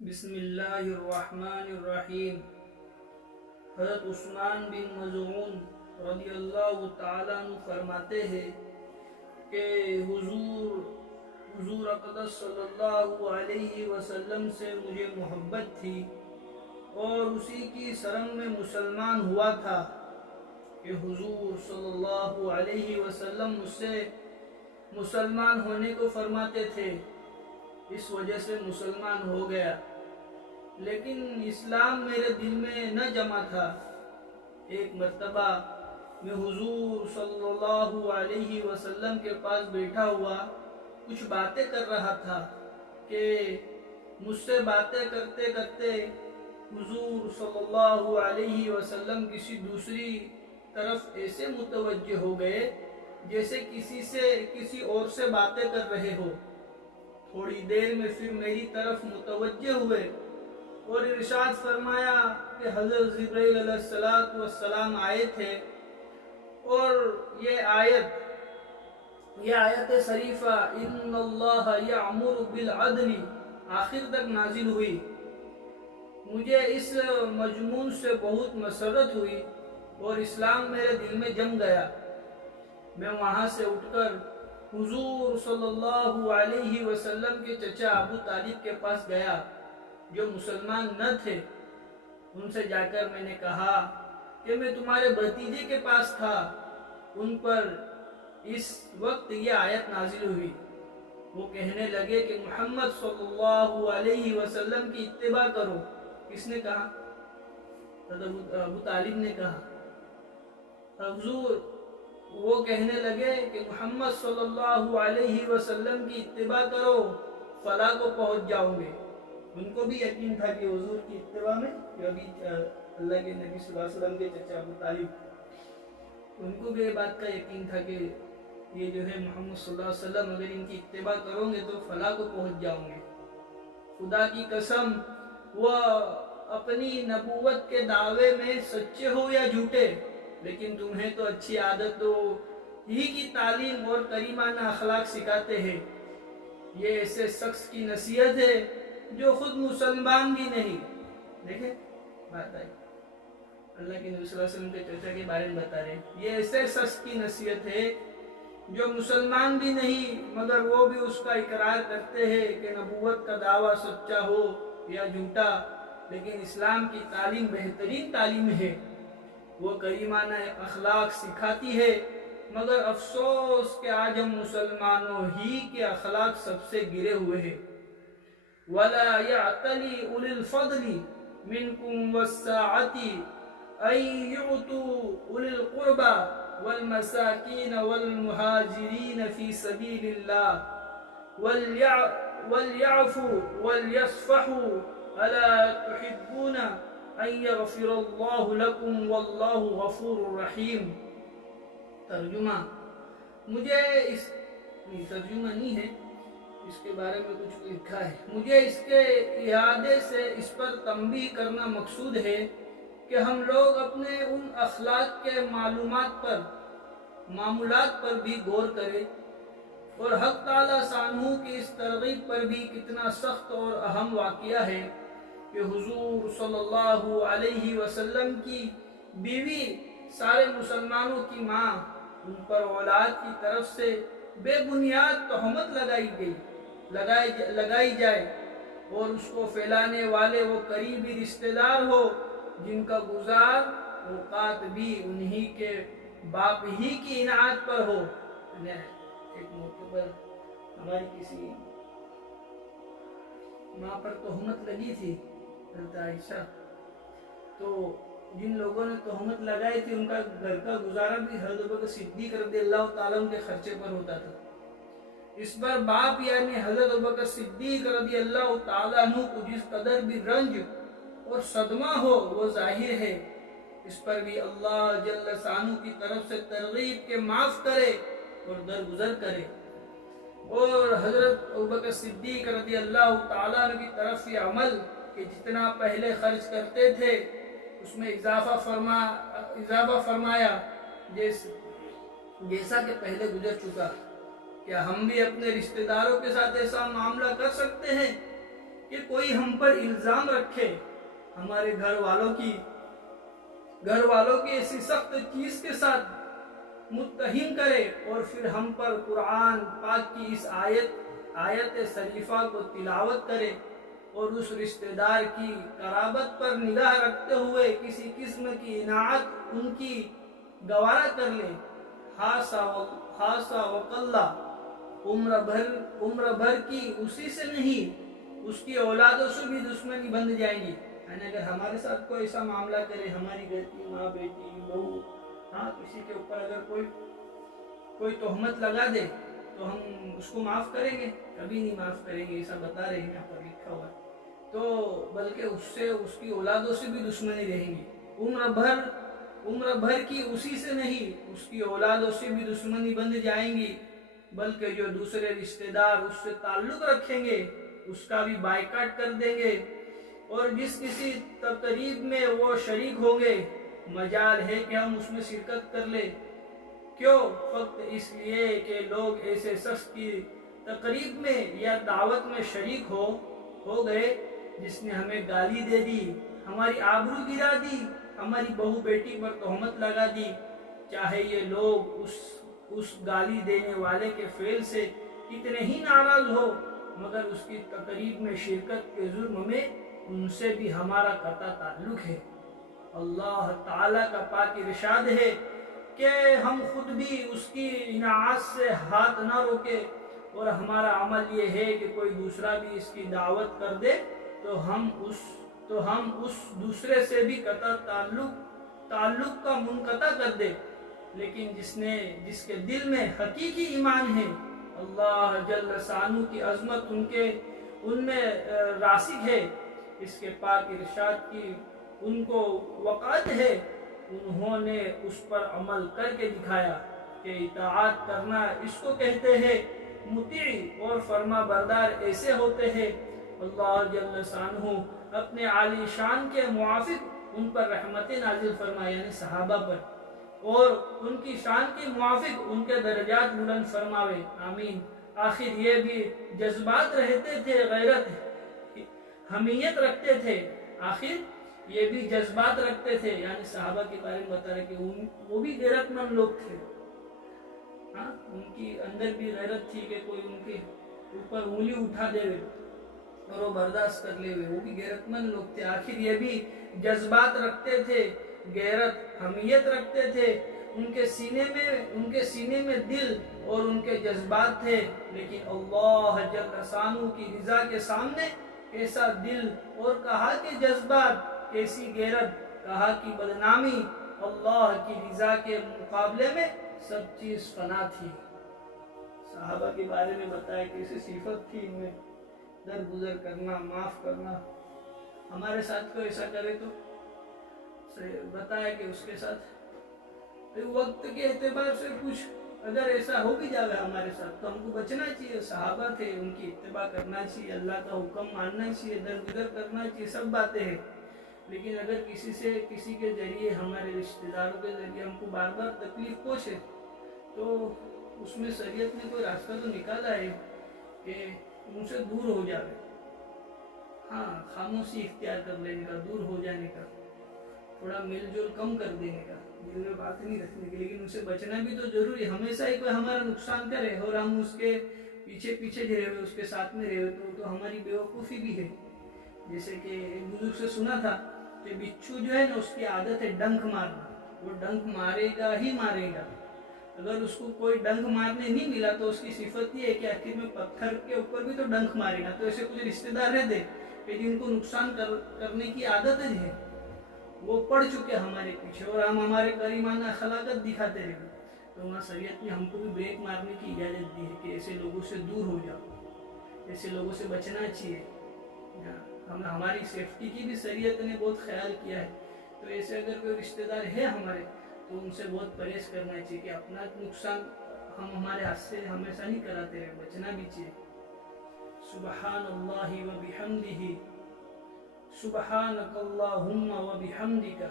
بسم اللہ الرحمن الرحیم۔ حضرت عثمان بن مظعون رضی اللہ تعالیٰ عنہ فرماتے ہیں کہ حضور اقدس صلی اللہ علیہ وسلم سے مجھے محبت تھی اور اسی کی سرنگ میں مسلمان ہوا تھا کہ حضور صلی اللہ علیہ وسلم مجھ سے مسلمان ہونے کو فرماتے تھے، اس وجہ سے مسلمان ہو گیا، لیکن اسلام میرے دل میں نہ جمع تھا۔ ایک مرتبہ میں حضور صلی اللہ علیہ وسلم کے پاس بیٹھا ہوا کچھ باتیں کر رہا تھا کہ مجھ سے باتیں کرتے کرتے حضور صلی اللہ علیہ وسلم کسی دوسری طرف ایسے متوجہ ہو گئے جیسے کسی اور سے باتیں کر رہے ہو۔ تھوڑی دیر میں پھر میری طرف متوجہ ہوئے اور ارشاد فرمایا کہ حضرت جبرائیل علیہ السلام آئے تھے اور یہ آیت شریفہ ان اللہ یأمر بالعدل آخر تک نازل ہوئی۔ مجھے اس مضمون سے بہت مسرت ہوئی اور اسلام میرے دل میں جم گیا۔ میں وہاں سے اٹھ کر حضور صلی اللہ علیہ وسلم کے چچا ابو طالب کے پاس گیا جو مسلمان نہ تھے۔ ان سے جا کر میں نے کہا کہ میں تمہارے بھتیجے کے پاس تھا، ان پر اس وقت یہ آیت نازل ہوئی۔ وہ کہنے لگے کہ محمد صلی اللہ علیہ وسلم کی اتباع کرو۔ کس نے کہا؟ ابو طالب نے کہا۔ حضور وہ کہنے لگے کہ محمد صلی اللہ علیہ وسلم کی اتباع کرو، فلاح کو پہنچ جاؤ گے۔ ان کو بھی یقین تھا کہ حضور کی اتباع میں اللہ کے نبی صلی اللہ علیہ وسلم کے چچا ابو طالب، ان کو بھی یہ بات کا یقین تھا کہ یہ جو ہے محمد صلی اللہ علیہ وسلم اگر ان کی اتباع کرو گے تو فلاح کو پہنچ جاؤ گے۔ خدا کی قسم، وہ اپنی نبوت کے دعوے میں سچے ہو یا جھوٹے، لیکن تمہیں تو اچھی عادتوں ہی کی تعلیم اور کریمانہ اخلاق سکھاتے ہیں۔ یہ ایسے شخص کی نصیحت ہے جو خود مسلمان بھی نہیں۔ دیکھیں بات آئی، اللہ کے نبی صلی اللہ علیہ وسلم کے چچا کے بارے میں بتا رہے ہیں۔ یہ ایسے شخص کی نصیحت ہے جو مسلمان بھی نہیں مگر وہ بھی اس کا اقرار کرتے ہیں کہ نبوت کا دعویٰ سچا ہو یا جھوٹا، لیکن اسلام کی تعلیم بہترین تعلیم ہے۔ وہ کریمانہ اخلاق سکھاتی ہے، مگر افسوس کہ آج ہم مسلمانوں ہی کے اخلاق سب سے گرے ہوئے ہیں۔ وَلَا يَعْتَلِ أُولِي الْفَضْلِ مِنْكُمْ وَالسَّعَةِ أَنْ يُؤْتُوا أُولِي الْقُرْبَى وَالْمَسَاكِينَ وَالْمُهَاجِرِينَ فِي سَبِيلِ اللَّهِ وَلْيَعْفُوا وَلْيَصْفَحُوا أَلَا تُحِبُّونَ أَنْ يَغْفِرَ اللَّهُ لَكُمْ وَاللَّهُ غَفُورٌ رَحِيمٌ۔ ترجمہ، مجھے ترجمہ نہیں ہے، اس کے بارے میں کچھ لکھا ہے۔ مجھے اس کے اعادے سے اس پر تنبیہ کرنا مقصود ہے کہ ہم لوگ اپنے ان اخلاق کے معمولات پر بھی غور کریں اور حق تعالیٰ شانہ کی اس ترغیب پر بھی کتنا سخت اور اہم واقعہ ہے کہ حضور صلی اللہ علیہ وسلم کی بیوی سارے مسلمانوں کی ماں، ان پر اولاد کی طرف سے بے بنیاد تہمت لگائی جائے اور اس کو پھیلانے والے وہ قریبی رشتہ دار ہو جن کا گزار اوقات بھی انہی کے باپ ہی کی انعات پر ہو۔ ایک موقع پر ہماری کسی ماں پر تہمت لگی تھی، حضرت عائشہ، تو جن لوگوں نے تہمت لگائی تھی ان کا گھر کا گزارا بھی حضرت ابوبکر صدیق رضی اللہ تعالیٰ عنہ کے خرچے پر ہوتا تھا۔ اس پر باپ یعنی حضرت ابوبکر صدیق رضی اللہ تعالیٰ عنہ کو جس قدر بھی رنج اور صدمہ ہو وہ ظاہر ہے۔ اس پر بھی اللہ جل شانہ کی طرف سے ترغیب کے معاف کرے اور درگزر کرے، اور حضرت ابوبکر صدیق رضی اللہ تعالیٰ عنہ کی طرف یہ عمل کہ جتنا پہلے خرچ کرتے تھے اس میں اضافہ فرمایا، جیسا کہ پہلے گزر چکا۔ کیا ہم بھی اپنے رشتہ داروں کے ساتھ ایسا معاملہ کر سکتے ہیں کہ کوئی ہم پر الزام رکھے ہمارے گھر والوں کی ایسی سخت چیز کے ساتھ متہم کرے اور پھر ہم پر قرآن پاک کی اس آیت شریفہ کو تلاوت کرے اور اس رشتہ دار کی قرابت پر نگاہ رکھتے ہوئے کسی قسم کی عنایت ان کی گوارا کر لے، خاصا وقلہ عمر بھر کی اسی سے نہیں اس کی اولادوں سے بھی دشمنی بن جائیں گی۔ یعنی اگر ہمارے ساتھ کوئی ایسا معاملہ کرے، ہماری گھر کی ماں، بیٹی، بہو، کسی کے اوپر اگر کوئی تہمت لگا دے تو ہم اس کو معاف کریں گے؟ کبھی نہیں معاف کریں گے، ایسا بتا رہے ہیں یہاں پر لکھا ہوا ہے۔ تو بلکہ اس کی اولادوں سے بھی دشمنی رہیں گی، عمر بھر کی اسی سے نہیں اس کی اولادوں سے بھی دشمنی بن جائیں گی، بلکہ جو دوسرے رشتہ دار اس سے تعلق رکھیں گے اس کا بھی بائیکاٹ کر دیں گے، اور جس کسی تقریب میں وہ شریک ہوں گے مجال ہے کہ ہم اس میں شرکت کر لیں۔ کیوں؟ فقط اس لیے کہ لوگ ایسے شخص کی تقریب میں یا دعوت میں شریک ہو گئے جس نے ہمیں گالی دے دی، ہماری آبرو گرا دی، ہماری بہو بیٹی پر تہمت لگا دی، چاہے یہ لوگ اس گالی دینے والے کے فعل سے کتنے ہی ناراض ہو، مگر اس کی تقریب میں شرکت کے جرم میں ان سے بھی ہمارا قطع تعلق ہے۔ اللہ تعالیٰ کا پاک ارشاد ہے کہ ہم خود بھی اس کی عنایت سے ہاتھ نہ روکے، اور ہمارا عمل یہ ہے کہ کوئی دوسرا بھی اس کی دعوت کر دے تو ہم اس دوسرے سے بھی قطع تعلق کا منقطع کر دے۔ لیکن جس کے دل میں حقیقی ایمان ہے، اللہ جل شانہ کی عظمت ان میں راسخ ہے، اس کے پاک ارشاد کی ان کو وقعت ہے، انہوں نے اس پر عمل کر کے دکھایا کہ اطاعت کرنا اس کو کہتے ہیں، مطیع اور فرما بردار ایسے ہوتے ہیں۔ اللہ جل شانہ اپنے عالی شان کے موافق ان پر رحمت نازل فرمائے، یعنی صحابہ پر، اور ان کی شان کے موافق ان کے درجات بلند فرماوے، آمین۔ آخر یہ بھی جذبات رہتے تھے، غیرت حمیت رکھتے تھے، آخر یہ بھی جذبات رکھتے تھے، یعنی صحابہ کے بارے میں بتا رہے کہ وہ بھی غیرت مند لوگ تھے، ان کی اندر بھی غیرت تھی کہ کوئی ان کے اوپر انگلی اٹھا دے اور وہ برداشت کر لے، وہ بھی غیرت مند لوگ تھے۔ آخر یہ بھی جذبات رکھتے تھے، غیرت حمیت رکھتے تھے، ان کے سینے میں دل اور ان کے جذبات تھے، لیکن اللہ جل شانہ کی رضا کے سامنے کیسا دل اور کہا کہ جذبات، کیسی غیرت، کہا کہ بدنامی، اللہ کی رضا کے مقابلے میں سب چیز فنا تھی۔ صحابہ کے بارے میں بتایا کیسی صفت تھی ان میں، درگزر کرنا، معاف کرنا۔ ہمارے ساتھ کوئی ایسا کرے تو بتایا کہ اس کے ساتھ وقت کے اعتبار سے کچھ اگر ایسا ہو بھی جائے ہمارے ساتھ تو ہم کو بچنا چاہیے، صحابہ تھے، ان کی اتباع کرنا چاہیے، اللہ کا حکم ماننا چاہیے، درگزر کرنا چاہیے، سب باتیں ہیں۔ لیکن اگر کسی کے ذریعے، ہمارے رشتہ داروں کے ذریعے ہم کو بار بار تکلیف پہنچے تو اس میں شریعت نے کوئی راستہ تو نکالا ہے کہ ان سے دور ہو جائے، خاموشی اختیار کر لینے کا، دور ہو جانے کا، تھوڑا میل جول کم کر دینے کا، دل میں بات نہیں رکھنے کی، لیکن ان سے بچنا بھی تو ضروری ہے۔ ہمیشہ ہی کوئی ہمارا نقصان کرے اور ہم اس کے پیچھے رہے ہوئے، اس کے ساتھ میں رہے ہوئے تو ہماری بیوقوفی بھی ہے۔ جیسے کہ ایک بزرگ سے سنا تھا کہ بچھو جو ہے نا، اس کی عادت ہے ڈنک مارنا، وہ ڈنک مارے گا۔ اگر اس کو کوئی ڈنک مارنے نہیں ملا تو اس کی صفت یہ ہے کہ آخر میں پتھر کے اوپر بھی تو ڈنک مارے گا۔ تو ایسے کچھ رشتہ دار رہتے کہ جن کو نقصان کرنے کی عادت ہے، وہ پڑ چکے ہمارے پیچھے، اور ہم ہمارے کریمانہ خلاقت دکھاتے رہے، تو وہاں شریعت نے ہم کو بھی بریک مارنے کی اجازت دی ہے کہ ایسے لوگوں سے دور ہو جاؤ، ایسے لوگوں سے بچنا چاہیے۔ ہماری سیفٹی کی بھی شریعت نے بہت خیال کیا ہے، تو ایسے اگر کوئی رشتہ دار ہے ہمارے تو ان سے بہت پرہیز کرنا چاہیے کہ اپنا نقصان ہم ہمارے ہاتھ سے ہمیشہ نہیں کراتے رہے، بچنا بھی چاہیے۔ سبحان اللہ و بحمدہ، سبحانک اللہم و بحمدک۔